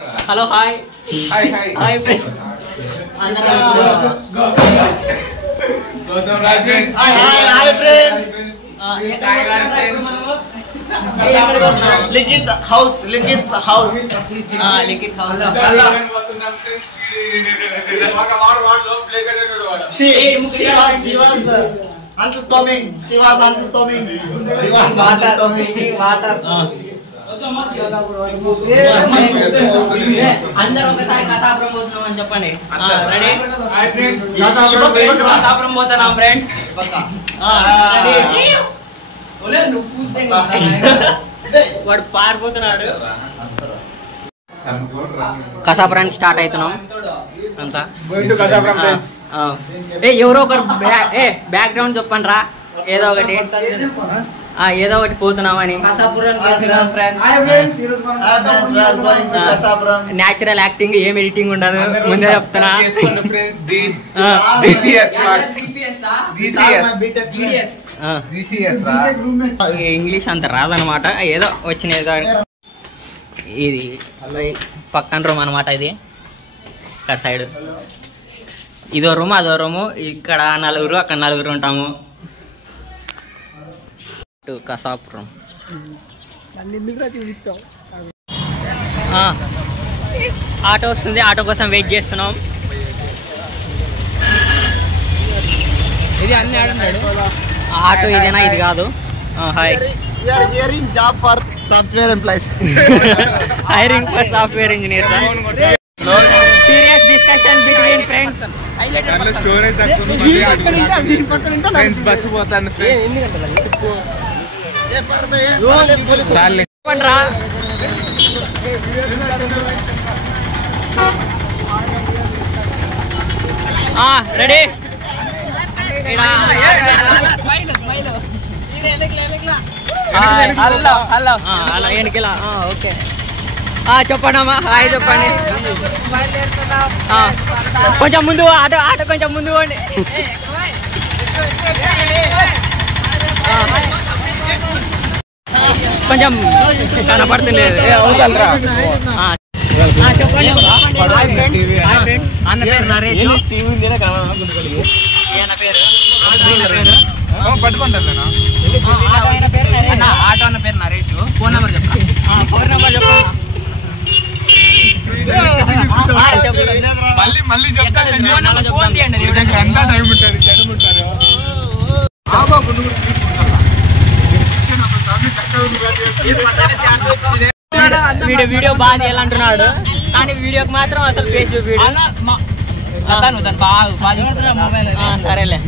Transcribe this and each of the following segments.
Hello, hi. Hi. Hi, friends. Hi, friends. Linkit house. She was Uncle Tommy. She was Uncle Tommy. Water. అందరూ ఒకసారి కసాపురం పోతున్నామని చెప్పండి. Ready? Kasapuram పోతున్నాం friends. వాడు పారిపోతున్నాడు. కసాపురానికి start అవుతున్నాం అంతా. ఎవరో ఒకరు బ్యాక్గ్రౌండ్ చెప్పండి రా, ఏదో ఒకటి పోతున్నామని. న్యాచురల్ యాక్టింగ్, ఏం ఎడిటింగ్ ఉండదు, ముందే చెప్తున్నా. ఇంగ్లీష్ అంత రాదనమాట, ఏదో వచ్చిన ఏదో. ఇది పక్కన రూమ్ అనమాట, ఇది ఇక్కడ సైడ్. ఇదో రూమ్ అదో రూము. ఇక్కడ నలుగురు, అక్కడ నలుగురు ఉంటాము. కసాపురం ఆటో వస్తుంది, ఆటో కోసం వెయిట్ చేస్తున్నాం. ఇది అన్ని ఆటో ఇదేనా? ఇది కాదు. Hi, job for software employees. hiring for software engineers. Serious discussion between friends. Friends bus పోతాను ఫ్రెండ్స్. రెడీ? హలో ఎనికిలా. ఓకే చెప్పండి అమ్మా, హాయ్ చెప్పండి. కొంచెం ముందు ఆటో కొంచెం ముందు పోండి. కొంచెం కనపడుతుంది. అన్న పేరు నరేష్. ఆటో అన్న పేరు నరేష్. ఫోన్ నెంబర్ చెప్పండి. ఫోన్ నెంబర్ చెప్పండి. వీడియో బాగా చేయాలంటున్నాడు, కానీ వీడియోకి మాత్రం అసలు ఫేస్ చూపిడు. సరేలే.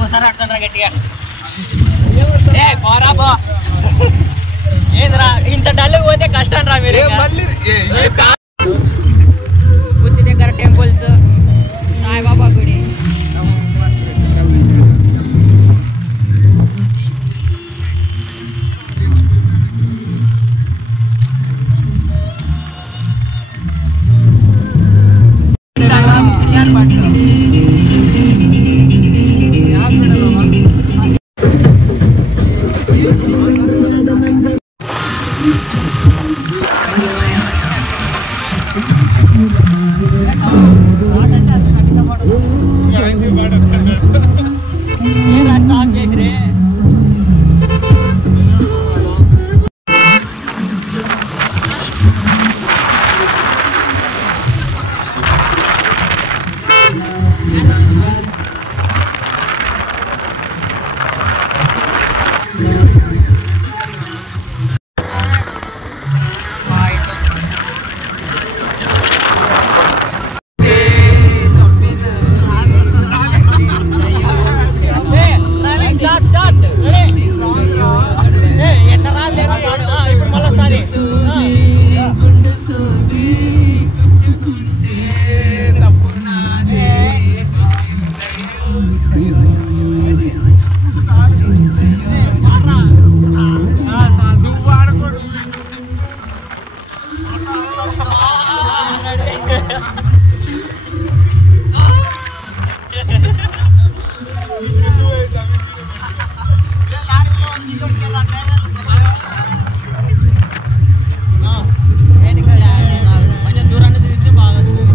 ఒకసారి అడుగుతారా గట్టిగా? ఏంద్రా ఇంత డల్లు పోతే కష్టం రా మీరు. గుత్తి దగ్గర టెంపుల్స్, సాయిబాబా గుడి. కొంచెం దూరాన్ని తీస్తే బాగా వస్తుంది.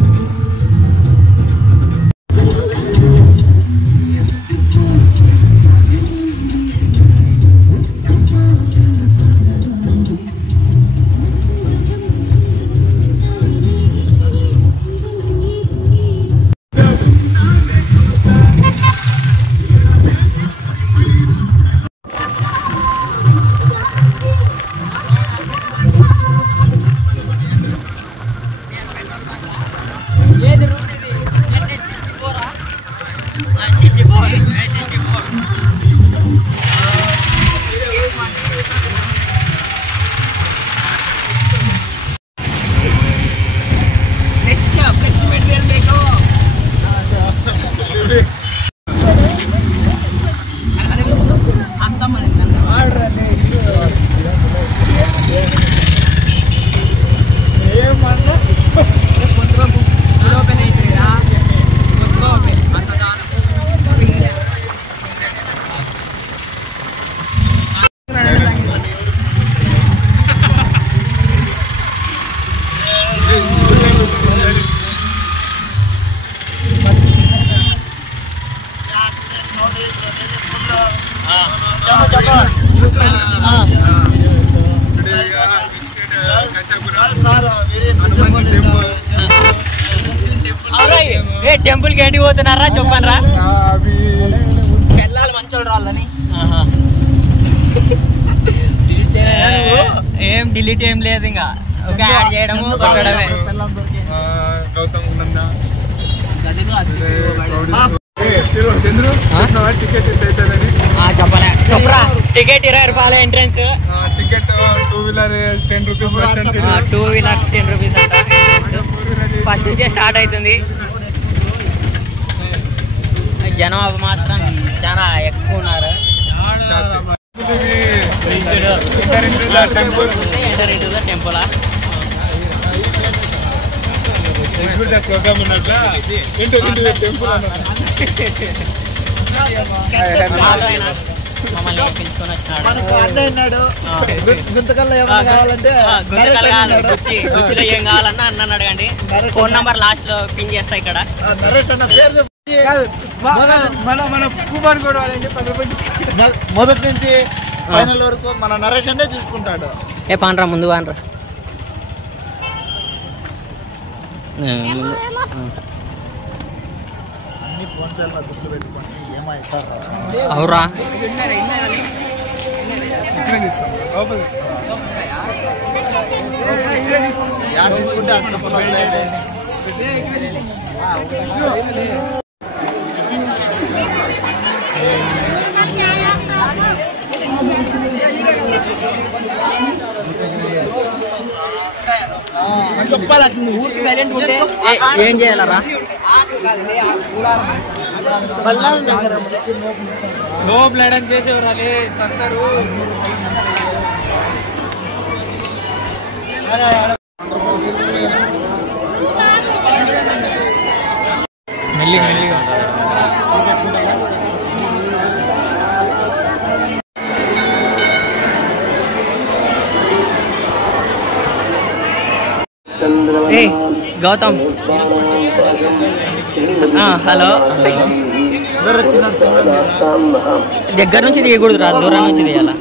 టెంపుల్ కి ఏంటి పోతున్నారా చెప్పండి రా. వెళ్ళాలి మంచోళ్ళు రాళ్ళని. ఏం డిలీట్ ఏం లేదు, ఇంకా ఒక యాడ్ చేయడము కొట్టడమే. చెప్పలే చెప్పరా. టికెట్ 20 రూపాయలు entrance. Ticket 2 wheeler 10 rupees. 2 wheelers 10 rupees అంట. ఫస్ట్ నుంచే స్టార్ట్ అవుతుంది. జనాభా మాత్రం చాలా ఎక్కువ ఉన్నారు. టెంపుల్ మమ్మల్ని పిలుచుకొని వచ్చినాడు. గుంతకల్లో ఏం కావాలన్నా అన్న అడగండి. ఫోన్ నంబర్ లాస్ట్ లో పిన్ చేస్తా. ఇక్కడ మొదటి నుంచి ఫైనల్ వరకు మన నరేష్ అంటే చూసుకుంటాడు. ఏ పానరా ముందు పానరా. అన్ని ఫోన్ పేర్లో గుర్తు పెట్టుకోండి. ఏమైతారా అవురా. తీసుకుంటే అట్లా ఏం చేయాలరా. నో బ్లడ్ అని చేసేవారు అది తంతారు. మెల్లిగా గౌతమ్. హలో. దగ్గర నుంచి తీయకూడదు రా, దూరం నుంచి తీయాలా.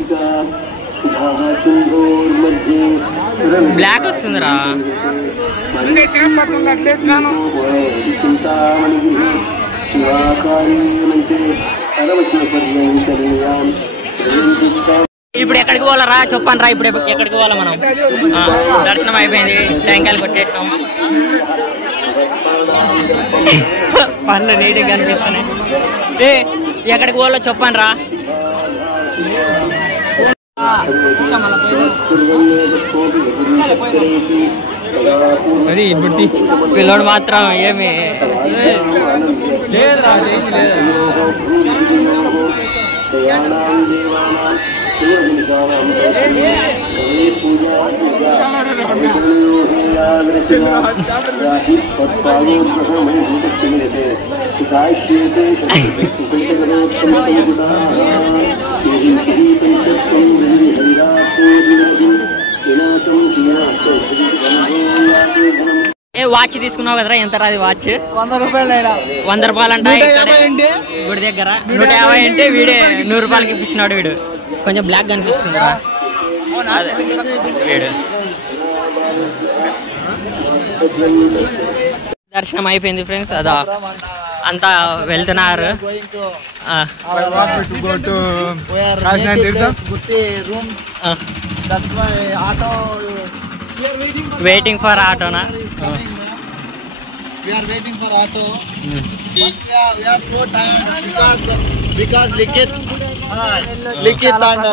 బ్లాక్ వస్తుందిరా. ఇప్పుడు ఎక్కడికి పోవాలరా చెప్పండి రా. ఇప్పుడు ఎక్కడికి పోవాలా మనం? దర్శనం అయిపోయింది, టెంకాయలు కొట్టేసినాం, పనులు నీట్గా కనిపిస్తున్నాయి. ఎక్కడికి పోవాలో చెప్పండి రా. అది ఇప్పుడు పిల్లోడు మాత్రం ఏమి లేదు. ఏ వాచ్ తీసుకున్నావు కదరా, ఎంత రాది వాచ్? 100 రూపాయలు. 100 రూపాయలు అంట గుడి దగ్గర. 150 అంటే వీడే 100 రూపాయలకి ఇప్పించినాడు వీడు. కొంచెం బ్లాక్ కనిపిస్తుందిరా వీడు. దర్శనం అయిపోయింది ఫ్రెండ్స్. అదా అంతా వెళ్తున్నారు. వెయిటింగ్ ఫర్ ఆటోనా? We are waiting for auto. But we are so tired because Likit and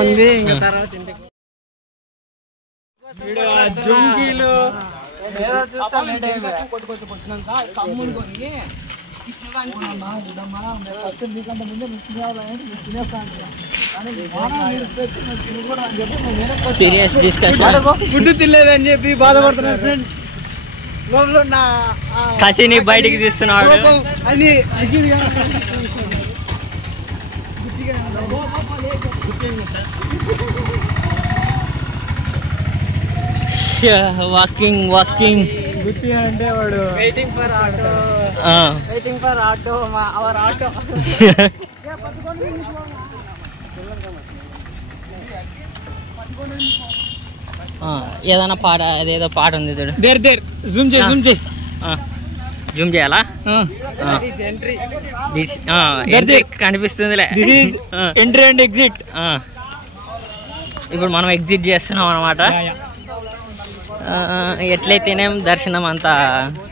ఉంది. జుంకీలు సీరియస్ డిస్కషన్. ఫుడ్ తినలేదని చెప్పి బాధపడుతున్నారు ఫ్రెండ్స్. లోపల నా కసిని బయటికి తీస్తున్నాడు. అది వాకింగ్ వాకింగ్. గుత్తి అంటే వాడు waiting for auto. Waiting for auto. Our auto. ఏదైనా పాట, అదేదో పాట ఉంది చూడు. దేర్ జూమ్ చేయి. జూమ్ చేయాలా? ఎంట్రీ కనిపిస్తుందిలే. Entry and exit. ఇప్పుడు మనం ఎగ్జిట్ చేస్తున్నాం అనమాట. ఎట్లయితేనేం దర్శనం అంతా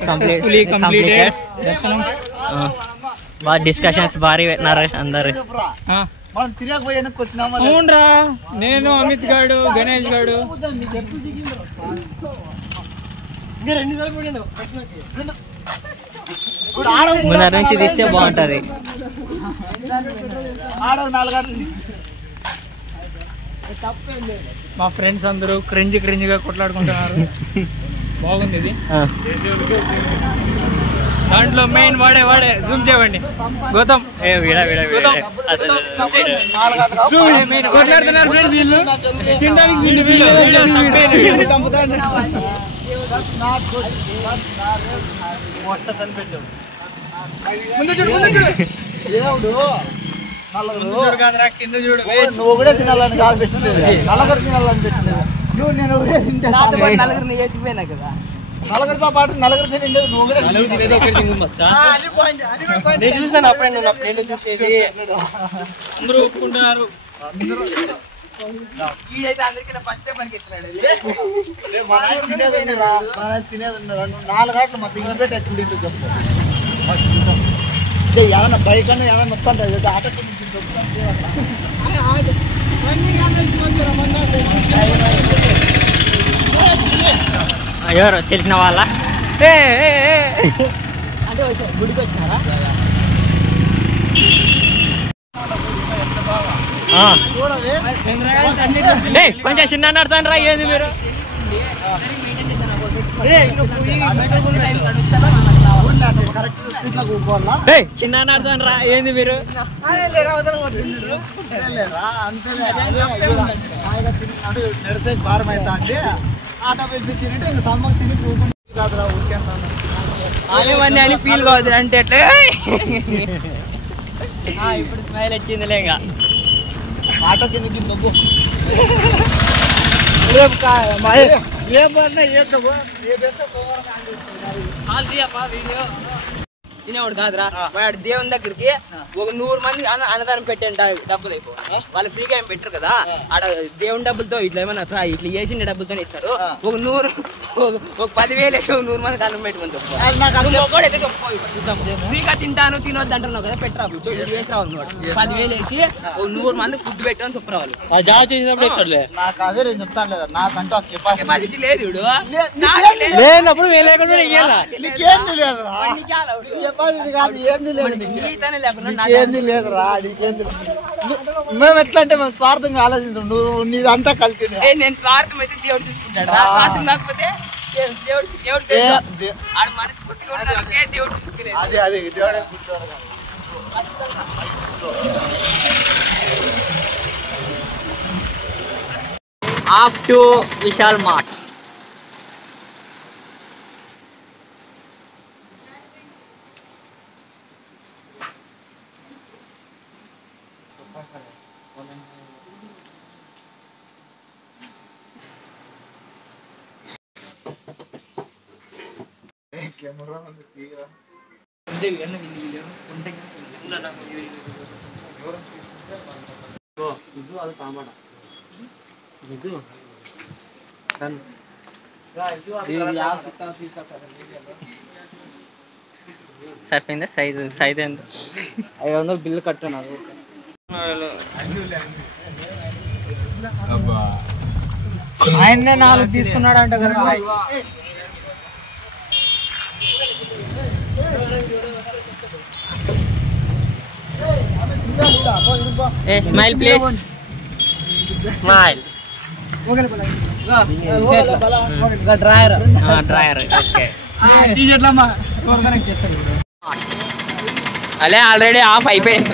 కంప్లీటెడ్. బాగా డిస్కషన్స్ భారీ పెట్టినారు అందరు. అవునరా, నేను అమిత్ గాడు, గణేష్ గాడు. ముందర నుంచి తీస్తే బాగుంటది. మా ఫ్రెండ్స్ అందరూ క్రింజ్ గా కొట్లాడుకుంటున్నారు. బాగుంది ఇది. దాంట్లో మెయిన్ వాడే జూమ్ చేయండి. గౌతమ్ కొట్లాడుతున్నారు ఫ్రెండ్స్. వీళ్ళు తినడానికి చంపుతాడు. ముందు చూడు. చూడు కాదురా, కింద చూడు. నువ్వు కూడా తినాలని కాదు పెట్టలేదు, నలుగురు తినాలని పెట్టలేదు. నువ్వు నేను నలుగురిని వేసిపోయినా కదా. నలుగురితో పాటు నలుగురు తినండి. నువ్వు కూడా చూసాను అప్పుడే నువ్వు నా ప్లేట్ చూసేది. అందరూ ఒప్పుకుంటున్నారు. తినేది 4 గంటలు మొత్తం ఇంక పెట్టి ఎత్తుకుంటే చెప్తాను. ఏదన్నా బైక్ అన్నా ఏదన్నా వస్తుంటుంది ఆటో. ఎవరు తెలిసిన వాళ్ళ అంటే గుడికి వచ్చినారా? కొంచెం చిన్న నడతాను రా. ఏంది మీరు చిన్న నడతాను రా. ఏంది మీరు నడిసే భారం అవుతా అంటే ఆటో వెళ్ళి తింటే ఇంకా సమ్మకి తిని కాదురా ఊరికే అని ఫీల్ కావద్దు అంటే ఎట్లా. ఇప్పుడు స్మైల్ వచ్చిందిలే. ఇంకా ఆటో కిందకి దొబ్బు తినేవాడు కాదురా. వాడు దేవుని దగ్గరికి ఒక 100 మంది అన్నదానం పెట్టేంట డబ్బులు అయిపో. వాళ్ళు ఫ్రీగా ఏం పెట్టరు కదా. ఆడ దేవుని డబ్బులతో ఇట్లా ఏమన్నా ఇట్లా వేసిన డబ్బులతో ఇస్తారు. ఒక 10,000 వేసి 100 మందికి అన్నం పెట్టుకుని ఫ్రీగా తింటాను తినొద్దు అంటున్నావు కదా. పెట్టరా వేసి రావాలి. 10,000 వేసి ఒక 100 మందికి ఫుడ్ పెట్టాను చెప్పరావాలి. జాబ్ చేసినప్పుడు నాకు అదే నేను చెప్తాను లేదా, నాకంటూ కెపాసిటీ లేదు. లేనప్పుడు నీకేంది లేదురా. లేదురా నీకేంది. మేము ఎట్లా అంటే మేము స్వార్థంగా ఆలోచించాం. నువ్వు నీదంతా కలిసి నేను స్వార్థం అయితే దేవుడు చూసుకుంటాడు. స్వార్థం కాకపోతే ఏ, దే- అది అది దేవుడే పుట్టాడు కదా. Off to Vishal mart. Camera ఉంది తీయరా. సరిపోయిందా సైజ్ ఎంత? 500 బిల్లు కట్టున్నారు. ఆయన్నే 4 తీసుకున్నాడు అంట కదా. A smile please. Smile. Drawer drawer. Okay. చేస్తాను. అలే ఆల్రెడీ ఆఫ్ అయిపోయింది.